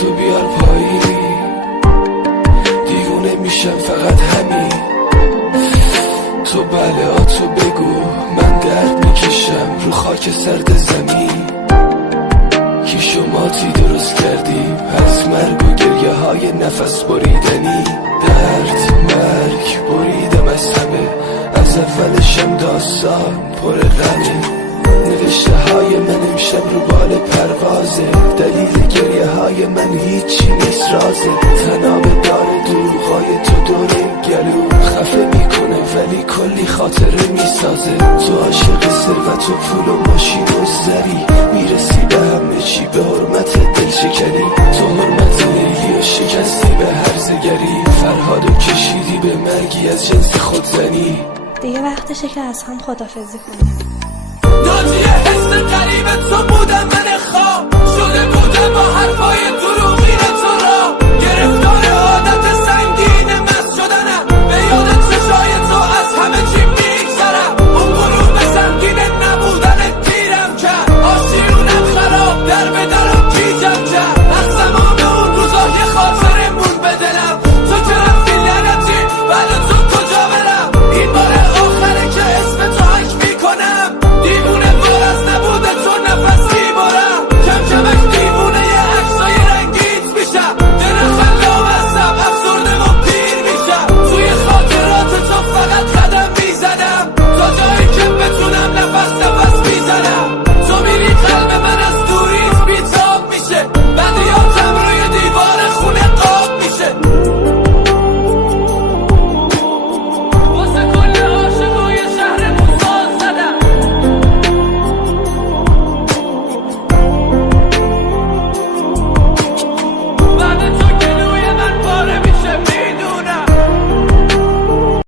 تو بیار پایی، دیوونه میشم فقط همین. تو بله تو بگو، من درد میکشم رو خاک سرد زمین. کی شماتی درست کردیم از مرگ و گریه های نفس بریدنی. درد مرگ بریدم از همه، از اولشم داستان پر غمه. نوشته های من امشب رو بال پروازه، دلیل گریه های من هیچی نیست رازه. تناب داره دروغای تو دوره گلو خفه میکنه ولی کلی خاطره میسازه. تو عاشق ثروت و پول و ماشین و زری، میرسی به همه چی به حرمت دل شکنی. تو حرمت لیلی و شکستی به هرزگری، فرهادو کشیدی به مرگی از جنس خودزنی. دیگه وقتشه که از هم خدافزی کنیم. ناجی حس قریب تو بودم من